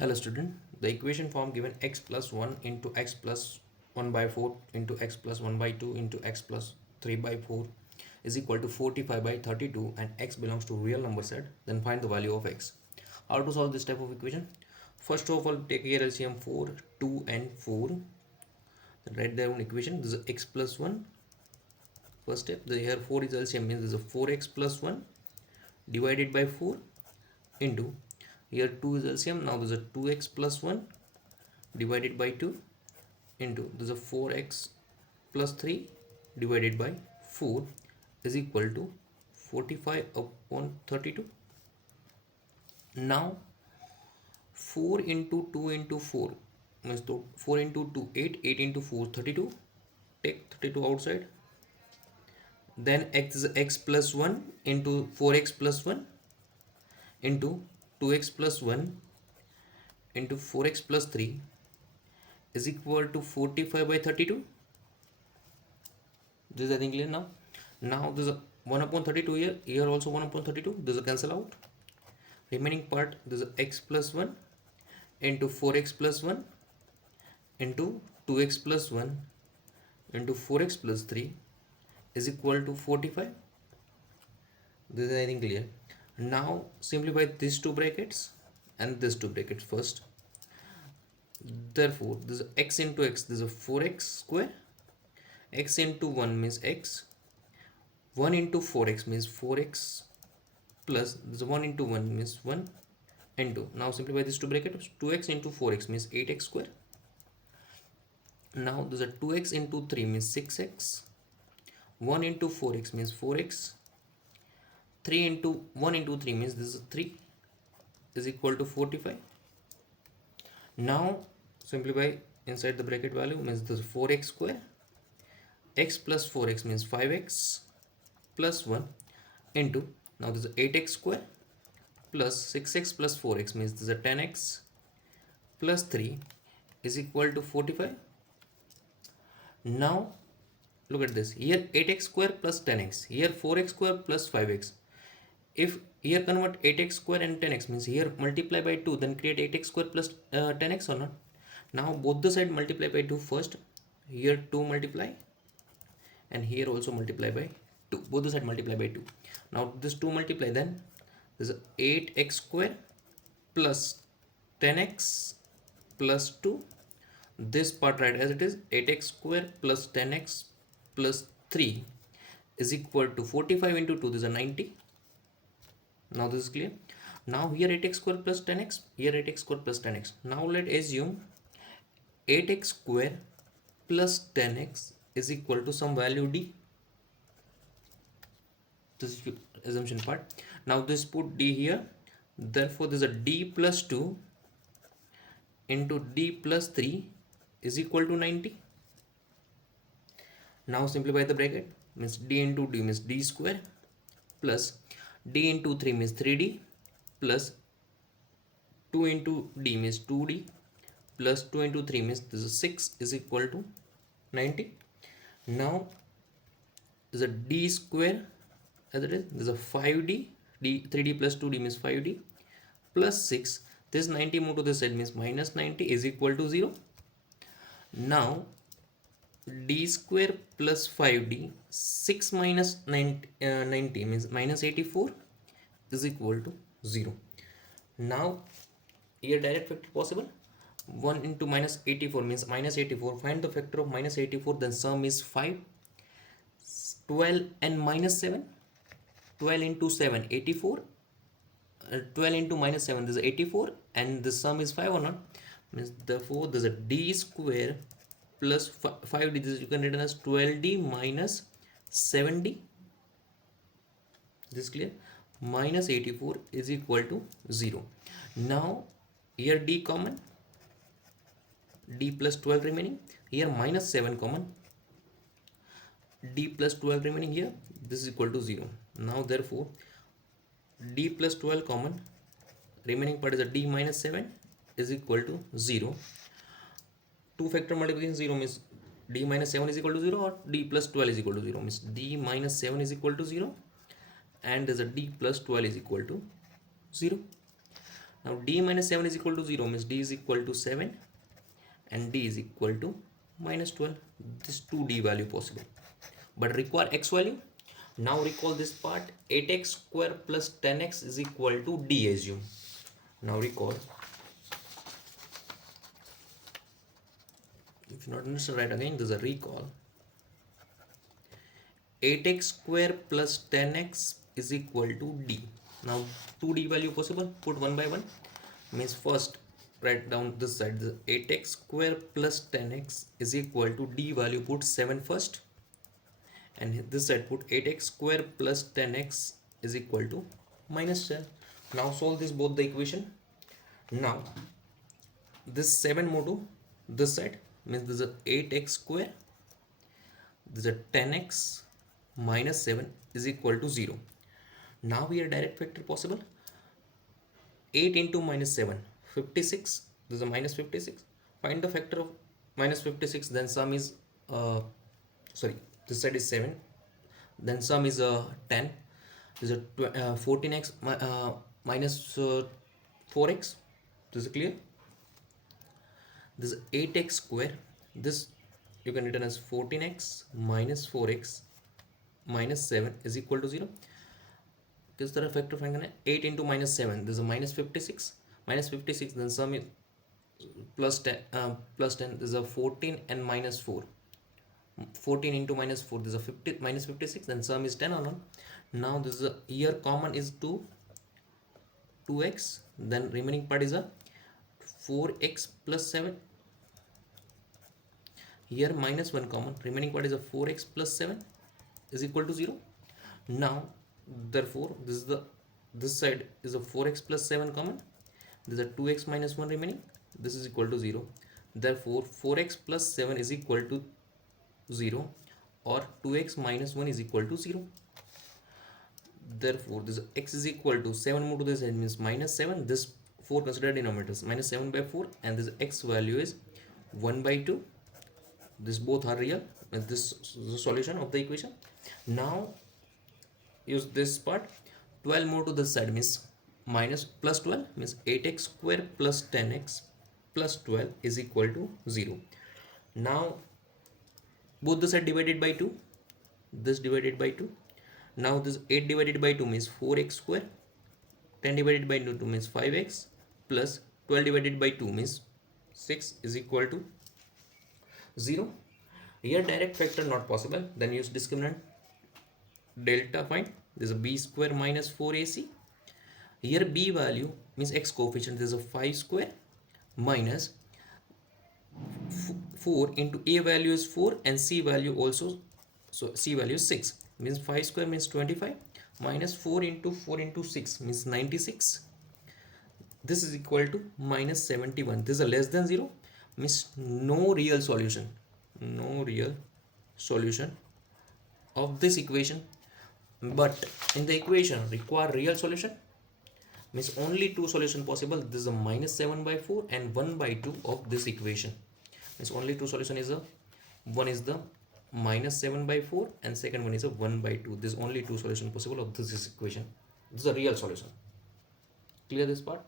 Hello student, the equation form given x plus 1 into x plus 1 by 4 into x plus 1 by 2 into x plus 3 by 4 is equal to 45 by 32 and x belongs to real number set, then find the value of x. How to solve this type of equation? First of all, take here LCM 4, 2 and 4. Then write down equation. This is x plus 1. First step, the here 4 is LCM means this is a 4x plus 1 divided by 4 into here 2 is LCM. Now this is a 2x plus 1 divided by 2 into this is a 4x plus 3 divided by 4 is equal to 45 upon 32. Now 4 into 2 into 4 means 4 into 2 8, 8 into 4 32. Take 32 outside. Then x is x plus 1 into 4x plus 1 into 2x plus 1 into 4x plus 3 is equal to 45 by 32. This is I think clear now. Now this is a 1 upon 32 here also 1 upon 32. This is a cancel out. Remaining part, this is x plus 1 into 4x plus 1 into 2x plus 1 into 4x plus 3 is equal to 45. This is I think clear. Now simplify these two brackets and these two brackets first. Therefore this is x into x, this is a 4x square. X into 1 means x. 1 into 4x means 4x plus this 1 into 1 means 1 into, now simplify these two brackets. 2x into 4x means 8x square. Now this is a 2x into 3 means 6x. 1 into 4x means 4x. 3 into 1 into 3 means this is 3 is equal to 45. Now simplify inside the bracket value means this is 4x square. X plus 4x means 5x plus 1 into, now this is 8x square plus 6x plus 4x means this is a 10x plus 3 is equal to 45. Now look at this, here 8x square plus 10x, here 4x square plus 5x. If here convert 8x square and 10x means here multiply by 2, then create 8x square plus 10x or not. Now both the side multiply by 2 first. Here 2 multiply and here also multiply by 2. Both the side multiply by 2. Now this 2 multiply, then this is 8x square plus 10x plus 2. This part write as it is, 8x square plus 10x plus 3 is equal to 45 into 2, this is a 90. Now this is clear. Now here 8x square plus 10x, here 8x square plus 10x. Now let assume 8x square plus 10x is equal to some value d. This is assumption part. Now this put d here. Therefore this is a d plus 2 into d plus 3 is equal to 90. Now simplify the bracket means d into d means d square plus d into 3 means 3d plus 2 into d means 2d plus 2 into 3 means this is 6 is equal to 90. Now this is a d square as it is, this is a 5d, d 3d plus 2d means 5d plus 6, this 90 move to this side means minus 90 is equal to 0. Now d square plus 5d, 6 minus 90 means minus 84 is equal to 0. Now here direct factor possible. 1 into minus 84 means minus 84. Find the factor of minus 84, then sum is 5. 12 and minus 7. 12 into 7 84. 12 into minus 7 this is 84 and the sum is 5 or not, means therefore there's a d square plus 5d, this you can write as 12d minus 7d. This is clear. Minus 84 is equal to 0. Now here d common, d plus 12 remaining, here minus 7 common, d plus 12 remaining here, this is equal to 0. Now therefore d plus 12 common, remaining part is a d minus 7 is equal to 0. 2 factor multiplication 0 means d minus 7 is equal to 0 or d plus 12 is equal to 0 means d minus 7 is equal to 0 and there's a d plus 12 is equal to 0. Now d minus 7 is equal to 0 means d is equal to 7 and d is equal to minus 12. This 2d value possible, but require x value. Now recall this part, 8x square plus 10x is equal to d assume. Now recall, if you not understand, right again, there's a recall. 8x square plus 10x is equal to d. Now 2d value possible, put one by one. Means first write down this side, the 8x square plus 10x is equal to d value, put 7 first, and this side put 8x square plus 10x is equal to minus 10. Now solve this both the equation. Now this 7 more to this side means this is a 8x square, this is a 10x minus 7 is equal to 0. Now here direct factor possible. 8 into minus 7, 56, this is a minus 56. Find the factor of minus 56, then sum is sorry, this side is 7, then sum is 10. This is a 14x minus 4x. This is clear. This is 8x square, this you can written as 14x minus 4x minus 7 is equal to 0. किस तरह factor find करना है? 8 into minus 7, this is a minus 56, then sum is plus 10, this is a 14 and minus 4, 14 into minus 4, this is a 50 minus 56, then sum is 10 or not. Now this is a here common is 2x, then remaining part is a 4x plus 7. Here minus 1 common, remaining part is a 4x plus 7 is equal to 0. Now therefore this side is a 4x plus 7 common, this is a 2x minus 1 remaining, this is equal to 0. Therefore 4x plus 7 is equal to 0, or 2x minus 1 is equal to 0. Therefore this x is equal to 7 more to this side means minus 7, this 4 considered denominators, minus 7 by 4, and this x value is 1 by 2. This both are real, and this is the solution of the equation. Now use this part, 12 more to this side means minus plus 12 means 8x square plus 10x plus 12 is equal to 0. Now both the side divided by 2, this divided by 2. Now this 8 divided by 2 means 4x square, 10 divided by 2 means 5x, plus 12 divided by 2 means 6 is equal to 0. Here direct factor not possible, then use discriminant delta find. This is a b square minus 4ac. Here b value means x coefficient, this is a 5 square minus 4 into a value is 4 and c value also, so c value is 6, means 5 square means 25 minus 4 into 6 means 96. This is equal to minus 71. This is a less than 0 means no real solution, no real solution of this equation. But in the equation require real solution means only two solution possible. This is a minus 7 by 4 and 1 by 2 of this equation. Means only two solution is a, one is the minus 7 by 4 and second one is a 1 by 2. This is only two solution possible of this equation. This is a real solution. Clear this part?